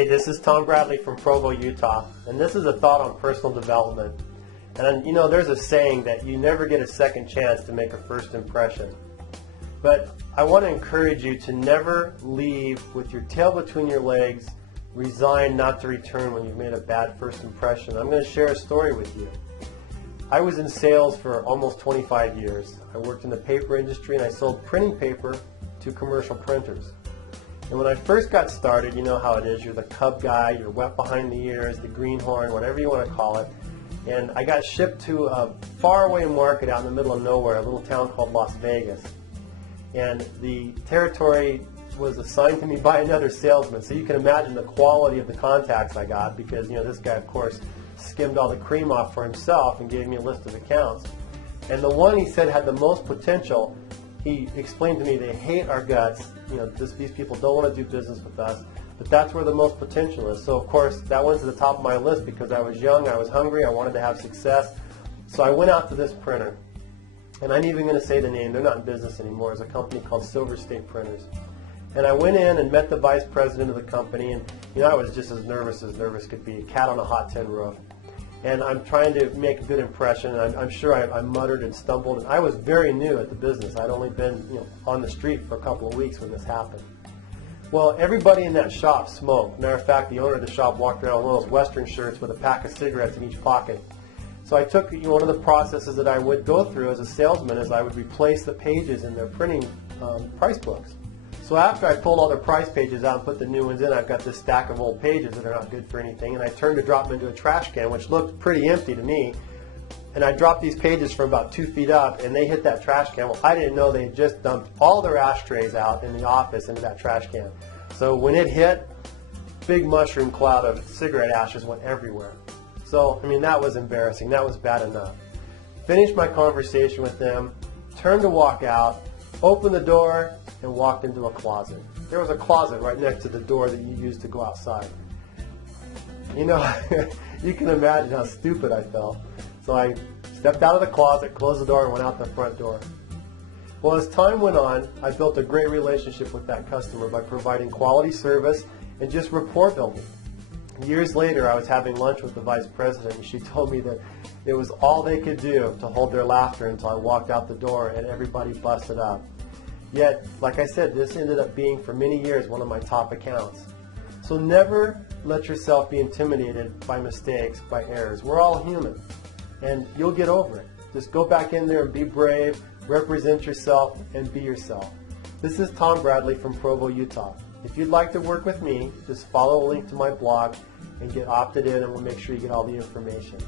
Hey, this is Tom Bradley from Provo, Utah, and this is a thought on personal development. And you know, there's a saying that you never get a second chance to make a first impression. But I want to encourage you to never leave with your tail between your legs, resigned not to return when you've made a bad first impression. I'm going to share a story with you. I was in sales for almost 25 years. I worked in the paper industry and I sold printing paper to commercial printers. And when I first got started, you know how it is, you're the cub guy, you're wet behind the ears, the greenhorn, whatever you want to call it. And I got shipped to a faraway market out in the middle of nowhere, a little town called Las Vegas. And the territory was assigned to me by another salesman. So you can imagine the quality of the contacts I got, because you know this guy, of course, skimmed all the cream off for himself and gave me a list of accounts. And the one he said had the most potential, he explained to me they hate our guts. You know, these people don't want to do business with us, but that's where the most potential is. So of course that went to the top of my list because I was young, I was hungry, I wanted to have success. So I went out to this printer, and I'm even going to say the name, they're not in business anymore. It's a company called Silver State Printers. And I went in and met the vice president of the company, and you know, I was just as nervous could be, a cat on a hot tin roof. And I'm trying to make a good impression, and I'm sure I muttered and stumbled. And I was very new at the business. I'd only been on the street for a couple of weeks when this happened. Well, everybody in that shop smoked. Matter of fact, the owner of the shop walked around with one of those Western shirts with a pack of cigarettes in each pocket. So I took one of the processes that I would go through as a salesman is I would replace the pages in their printing price books. So after I pulled all their price pages out and put the new ones in, I've got this stack of old pages that are not good for anything, and I turned to drop them into a trash can, which looked pretty empty to me. And I dropped these pages from about 2 feet up, and they hit that trash can. Well, I didn't know they had just dumped all their ashtrays out in the office into that trash can. So when it hit, big mushroom cloud of cigarette ashes went everywhere. So, I mean, that was embarrassing. That was bad enough. Finished my conversation with them, turned to walk out, opened the door, and walked into a closet. There was a closet right next to the door that you use to go outside. You know, you can imagine how stupid I felt. So I stepped out of the closet, closed the door, and went out the front door. Well, as time went on, I built a great relationship with that customer by providing quality service and just rapport building. Years later, I was having lunch with the vice president, and she told me that it was all they could do to hold their laughter until I walked out the door and everybody busted up. Yet, like I said, this ended up being for many years one of my top accounts. So never let yourself be intimidated by mistakes, by errors. We're all human, and you'll get over it. Just go back in there and be brave, represent yourself, and be yourself. This is Tom Bradley from Provo, Utah. If you'd like to work with me, just follow a link to my blog and get opted in, and we'll make sure you get all the information.